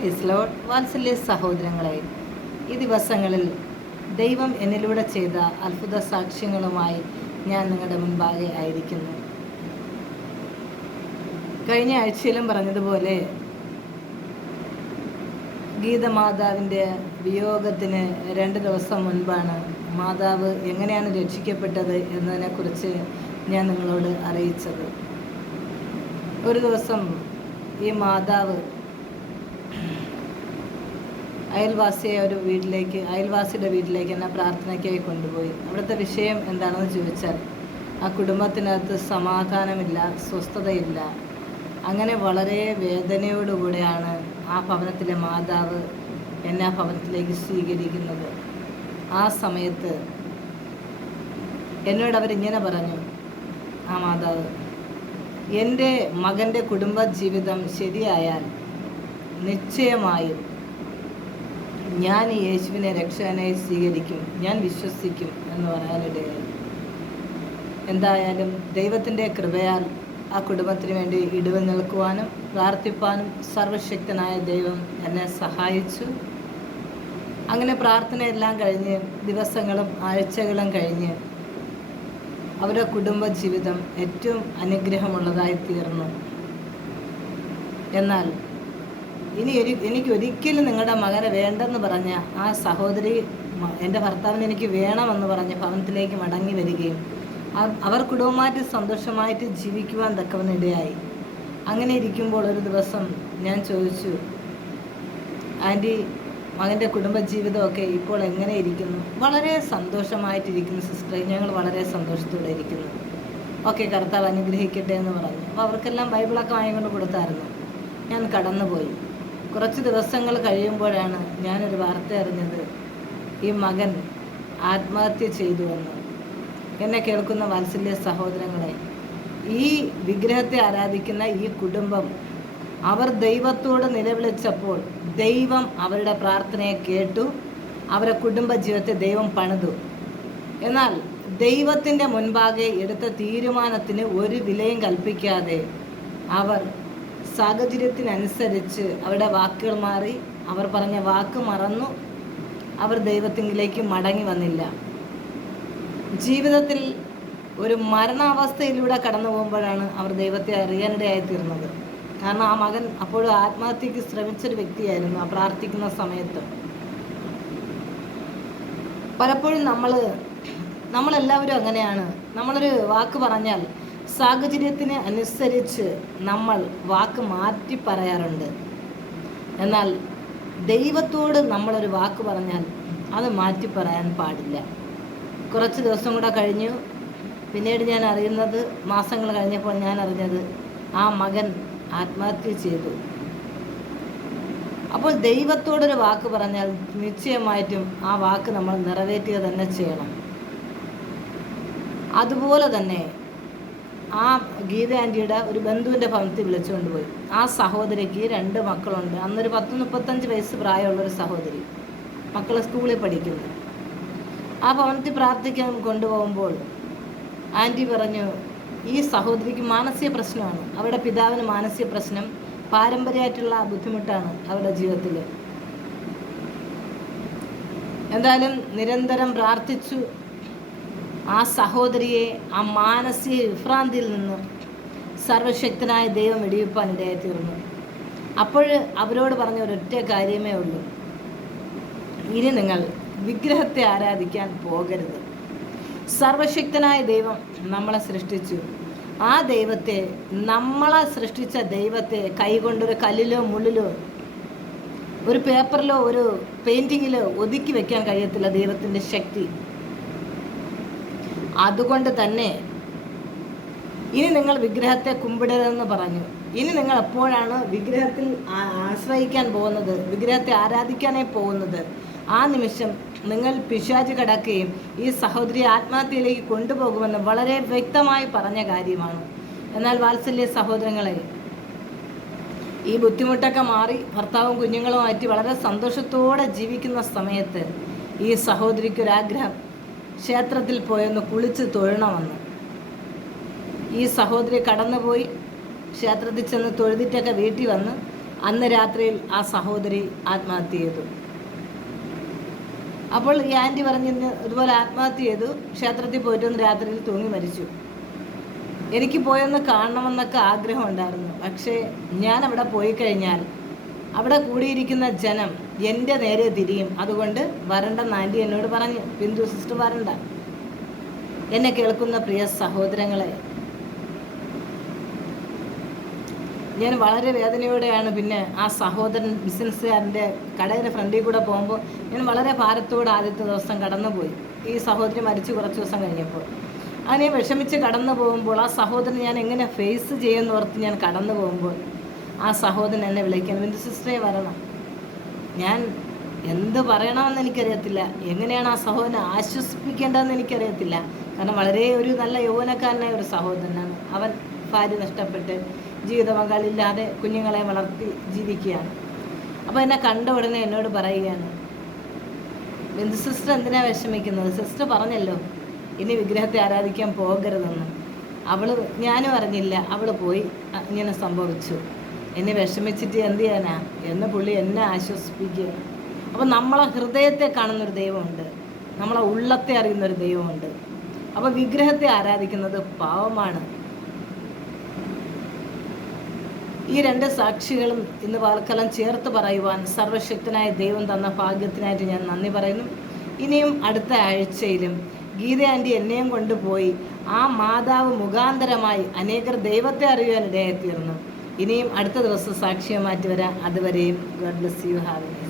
Praise Lord. വാത്സല്യ സഹോദരങ്ങളെ, ഈ ദിവസങ്ങളിൽ ദൈവം എന്നിലൂടെ ചെയ്ത അത്ഭുത സാക്ഷ്യങ്ങളുമായി ഞാൻ നിങ്ങളുടെ മുൻപാകെ ആയിരിക്കുന്നു. കഴിഞ്ഞ ആഴ്ചയിലും പറഞ്ഞതുപോലെ ഗീതമാതാവിൻ്റെ വിയോഗത്തിന് 2 ദിവസം മുൻപാണ് മാതാവ് എങ്ങനെയാണ് രക്ഷിക്കപ്പെട്ടത് എന്നതിനെക്കുറിച്ച് ഞാൻ നിങ്ങളോട് അറിയിച്ചത്. ഒരു ദിവസം ഈ മാതാവ് അയൽവാസിയുടെ വീട്ടിലേക്ക് എന്നെ പ്രാർത്ഥനയ്ക്കായി കൊണ്ടുപോയി. അവിടുത്തെ വിഷയം എന്താണെന്ന് ചോദിച്ചാൽ, ആ കുടുംബത്തിനകത്ത് സമാധാനമില്ല, സ്വസ്ഥതയില്ല. അങ്ങനെ വളരെ വേദനയോടുകൂടെയാണ് ആ ഭവനത്തിലെ മാതാവ് എന്നെ ആ ഭവനത്തിലേക്ക് സ്വീകരിക്കുന്നത്. ആ സമയത്ത് എന്നോട് അവരിങ്ങനെ പറഞ്ഞു, ആ മാതാവ്, എൻ്റെ മകൻ്റെ കുടുംബജീവിതം ശരിയായാൽ നിശ്ചയമായും ഞാൻ ഈ യേശുവിനെ രക്ഷകനായി സ്വീകരിക്കും, ഞാൻ വിശ്വസിക്കും എന്ന് പറയാനിടയായി. എന്തായാലും ദൈവത്തിൻ്റെ കൃപയാൽ ആ കുടുംബത്തിന് വേണ്ടി ഇടിവ് നിൽക്കുവാനും പ്രാർത്ഥിപ്പാനും സർവശക്തനായ ദൈവം എന്നെ സഹായിച്ചു. അങ്ങനെ പ്രാർത്ഥനയെല്ലാം കഴിഞ്ഞ് ദിവസങ്ങളും ആഴ്ചകളും കഴിഞ്ഞ് അവരുടെ കുടുംബജീവിതം ഏറ്റവും അനുഗ്രഹമുള്ളതായി തീർന്നു. എന്നാൽ എനിക്ക് ഒരിക്കലും നിങ്ങളുടെ മകനെ വേണ്ടെന്ന് പറഞ്ഞ ആ സഹോദരി എൻ്റെ ഭർത്താവിന് എനിക്ക് വേണമെന്ന് പറഞ്ഞ് ഭവനത്തിലേക്ക് മടങ്ങി വരികയും അവർ കുടുംബമായിട്ട് സന്തോഷമായിട്ട് ജീവിക്കുവാൻ തക്കവനിടയായി. അങ്ങനെ ഇരിക്കുമ്പോൾ ഒരു ദിവസം ഞാൻ ചോദിച്ചു, ആൻറ്റി, മകൻ്റെ കുടുംബജീവിതമൊക്കെ ഇപ്പോൾ എങ്ങനെ ഇരിക്കുന്നു? വളരെ സന്തോഷമായിട്ടിരിക്കുന്നു സിസ്റ്ററെ, ഞങ്ങൾ വളരെ സന്തോഷത്തോടെ ഇരിക്കുന്നു. ഓക്കെ, കർത്താവ് അനുഗ്രഹിക്കട്ടെ എന്ന് പറഞ്ഞു. അപ്പോൾ അവർക്കെല്ലാം ബൈബിളൊക്കെ വാങ്ങിക്കൊണ്ട് കൊടുത്തായിരുന്നു. ഞാൻ കടന്നുപോയി. കുറച്ച് ദിവസങ്ങൾ കഴിയുമ്പോഴാണ് ഞാനൊരു വാർത്ത അറിഞ്ഞത്, ഈ മകൻ ആത്മഹത്യ ചെയ്തുവെന്ന്. എന്നെ കേൾക്കുന്ന വാത്സല്യ സഹോദരങ്ങളെ, ഈ വിഗ്രഹത്തെ ആരാധിക്കുന്ന ഈ കുടുംബം അവർ ദൈവത്തോട് നിലവിളിച്ചപ്പോൾ ദൈവം അവരുടെ പ്രാർത്ഥനയെ കേട്ടു. അവരുടെ കുടുംബജീവിതത്തെ ദൈവം പണിതു. എന്നാൽ ദൈവത്തിൻ്റെ മുൻപാകെ എടുത്ത തീരുമാനത്തിന് ഒരു വിലയും കൽപ്പിക്കാതെ അവർ സാഹചര്യത്തിനനുസരിച്ച് അവരുടെ വാക്കുകൾ മാറി, അവർ പറഞ്ഞ വാക്ക് മറന്നു. അവർ ദൈവത്തിലേക്ക് മടങ്ങി വന്നില്ല. ജീവിതത്തിൽ ഒരു മരണാവസ്ഥയിലൂടെ കടന്നു പോകുമ്പോഴാണ് അവർ ദൈവത്തെ അറിയാനിടയായി തീർന്നത്. കാരണം ആ മകൻ അപ്പോഴും ആത്മഹത്യക്ക് ശ്രമിച്ചൊരു വ്യക്തിയായിരുന്നു ആ പ്രാർത്ഥിക്കുന്ന സമയത്ത്. പലപ്പോഴും നമ്മളെല്ലാവരും അങ്ങനെയാണ്. നമ്മളൊരു വാക്ക് പറഞ്ഞാൽ സാഹചര്യത്തിന് അനുസരിച്ച് നമ്മൾ വാക്ക് മാറ്റി പറയാറുണ്ട്. എന്നാൽ ദൈവത്തോട് നമ്മളൊരു വാക്ക് പറഞ്ഞാൽ അത് മാറ്റി പറയാൻ പാടില്ല. കുറച്ച് ദിവസം കൂടെ കഴിഞ്ഞു. പിന്നീട് ഞാൻ അറിയുന്നത്, മാസങ്ങൾ കഴിഞ്ഞപ്പോൾ ഞാൻ അറിഞ്ഞത്, ആ മകൻ ആത്മഹത്യ ചെയ്തു. അപ്പോൾ ദൈവത്തോടൊരു വാക്ക് പറഞ്ഞാൽ നിശ്ചയമായിട്ടും ആ വാക്ക് നമ്മൾ നിറവേറ്റുക തന്നെ ചെയ്യണം. അതുപോലെ തന്നെ ആ ഗീത ആൻറ്റിയുടെ ഒരു ബന്ധുവിൻ്റെ ഭവനത്തിൽ വിളിച്ചുകൊണ്ട് പോയി. ആ സഹോദരിക്ക് 2 മക്കളുണ്ട്. അന്നൊരു 30-35 വയസ്സ് പ്രായമുള്ളൊരു സഹോദരി, മക്കൾ സ്കൂളിൽ പഠിക്കുന്നു. ആ ഭവനത്തിൽ പ്രാർത്ഥിക്കാൻ കൊണ്ടുപോകുമ്പോൾ ആൻറ്റി പറഞ്ഞു, ഈ സഹോദരിക്ക് മാനസിക പ്രശ്നമാണ്. അവരുടെ പിതാവിന് മാനസിക പ്രശ്നം, പാരമ്പര്യമായിട്ടുള്ള ബുദ്ധിമുട്ടാണ് അവരുടെ ജീവിതത്തിൽ. എന്തായാലും നിരന്തരം പ്രാർത്ഥിച്ചു. ആ സഹോദരിയെ ആ മാനസിക വിഭ്രാന്തിയിൽ നിന്ന് സർവശക്തനായ ദൈവം വെടിവെപ്പാൻ ഇടയായി തീർന്നു. അപ്പോൾ അവരോട് പറഞ്ഞ ഒരൊറ്റ കാര്യമേ ഉള്ളൂ, ഇനി നിങ്ങൾ വിഗ്രഹത്തെ ആരാധിക്കാൻ പോകരുത്. സർവശക്തനായ ദൈവം നമ്മളെ സൃഷ്ടിച്ചു. ആ ദൈവത്തെ, നമ്മളെ സൃഷ്ടിച്ച ദൈവത്തെ കൈകൊണ്ടൊരു കല്ലിലോ മുള്ളിലോ ഒരു പേപ്പറിലോ ഒരു പെയിൻറ്റിങ്ങിലോ ഒതുക്കി വെക്കാൻ കഴിയത്തില്ല ദൈവത്തിൻ്റെ ശക്തി. അതുകൊണ്ട് തന്നെ ഇനി നിങ്ങൾ വിഗ്രഹത്തെ കുമ്പിടരുതെന്ന് പറഞ്ഞു. ഇനി നിങ്ങൾ എപ്പോഴാണ് വിഗ്രഹത്തിൽ ആശ്രയിക്കാൻ പോകുന്നത്, വിഗ്രഹത്തെ ആരാധിക്കാനായി പോകുന്നത്, ആ നിമിഷം നിങ്ങൾ പിശാച് കടക്കുകയും ഈ സഹോദരി ആത്മഹത്യയിലേക്ക് കൊണ്ടുപോകുമെന്ന് വളരെ വ്യക്തമായി പറഞ്ഞ കാര്യമാണ്. എന്നാൽ വാത്സല്യ സഹോദരങ്ങളെ, ഈ ബുദ്ധിമുട്ടൊക്കെ മാറി ഭർത്താവും കുഞ്ഞുങ്ങളുമായിട്ട് വളരെ സന്തോഷത്തോടെ ജീവിക്കുന്ന സമയത്ത് ഈ സഹോദരിക്കൊരാഗ്രഹം, ക്ഷേത്രത്തിൽ പോയൊന്ന് കുളിച്ച് തൊഴണമെന്ന്. ഈ സഹോദരി കടന്നുപോയി ക്ഷേത്രത്തിൽ ചെന്ന് തൊഴുതിട്ടൊക്കെ വീട്ടിൽ വന്ന് അന്ന് രാത്രിയിൽ ആ സഹോദരി ആത്മഹത്യ ചെയ്തു. അപ്പോൾ ഈ ആൻറ്റി പറഞ്ഞിരുന്നു ഇതുപോലെ ആത്മഹത്യ ചെയ്തു, ക്ഷേത്രത്തിൽ പോയിട്ടൊന്ന് രാത്രിയിൽ തൂങ്ങി മരിച്ചു. എനിക്ക് പോയൊന്ന് കാണണമെന്നൊക്കെ ആഗ്രഹം ഉണ്ടായിരുന്നു. പക്ഷേ ഞാൻ അവിടെ പോയി കഴിഞ്ഞാൽ അവിടെ കൂടിയിരിക്കുന്ന ജനം എൻ്റെ നേരെ തിരിയും, അതുകൊണ്ട് വരണ്ടെന്ന് ആൻറ്റി എന്നോട് പറഞ്ഞു. ബിന്ദു സിസ്റ്റർ വരണ്ട. എന്നെ കേൾക്കുന്ന പ്രിയ സഹോദരങ്ങളെ, ഞാൻ വളരെ വേദനയോടെയാണ് പിന്നെ ആ സഹോദരൻ ബിസിനസ്സുകാരൻ്റെ കടയുടെ ഫ്രണ്ടിൽ കൂടെ പോകുമ്പോൾ ഞാൻ വളരെ ഭാരത്തോടെ ആദ്യത്തെ ദിവസം കടന്നുപോയി. ഈ സഹോദരി മരിച്ചു കുറച്ച് ദിവസം കഴിഞ്ഞപ്പോൾ അങ്ങനെ വിഷമിച്ച് കടന്നു പോകുമ്പോൾ ആ സഹോദരൻ ഞാൻ എങ്ങനെ ഫേസ് ചെയ്യുമെന്ന് ഓർത്ത് ഞാൻ കടന്നു പോകുമ്പോൾ ആ സഹോദരൻ എന്നെ വിളിക്കണം, ബിന്ദു സിസ്റ്ററെ വരണം. ഞാൻ എന്ത് പറയണമെന്ന് എനിക്കറിയത്തില്ല, എങ്ങനെയാണ് ആ സഹോദരനെ ആശ്വസിപ്പിക്കേണ്ടതെന്ന് എനിക്കറിയത്തില്ല. കാരണം വളരെ ഒരു നല്ല യൗവനക്കാരനായ ഒരു സഹോദരനാണ്. അവൻ ഭാര്യ നഷ്ടപ്പെട്ട് ജീവിത പങ്കാളില്ലാതെ കുഞ്ഞുങ്ങളെ വളർത്തി ജീവിക്കുകയാണ്. അപ്പോൾ എന്നെ കണ്ട ഉടനെ എന്നോട് പറയുകയാണ്, ബിന്ദു സിസ്റ്റർ എന്തിനാണ് വിഷമിക്കുന്നത്? സിസ്റ്റർ പറഞ്ഞല്ലോ ഇനി വിഗ്രഹത്തെ ആരാധിക്കാൻ പോകരുതെന്ന്. ഞാനും അറിഞ്ഞില്ല, അവൾ പോയി ഇങ്ങനെ സംഭവിച്ചു. എന്നെ വിഷമിച്ചിട്ട് എന്ത് ചെയ്യാനാ എന്ന് പുള്ളി എന്നെ ആശ്വസിപ്പിക്കുകയാണ്. അപ്പോൾ നമ്മളെ ഹൃദയത്തെ കാണുന്നൊരു ദൈവമുണ്ട്, നമ്മളെ ഉള്ളത്തെ അറിയുന്നൊരു ദൈവമുണ്ട്. അപ്പോൾ വിഗ്രഹത്തെ ആരാധിക്കുന്നത് പാവമാണ്. ഈ രണ്ട് സാക്ഷികളും ഇന്ന് വാർക്കലം ചേർത്ത് പറയുവാൻ സർവശക്തനായ ദൈവം തന്ന ഭാഗ്യത്തിനായിട്ട് ഞാൻ നന്ദി പറയുന്നു. ഇനിയും അടുത്ത ആഴ്ചയിലും ഗീത ആൻറ്റി എന്നെയും കൊണ്ടുപോയി ആ മാതാവ് മുഖാന്തരമായി അനേകർ ദൈവത്തെ അറിയുവാൻ ഇടയായിത്തീർന്നു. ഇനിയും അടുത്ത ദിവസം സാക്ഷ്യമാറ്റി വരാം. അതുവരെയും God bless you. Have A nice day.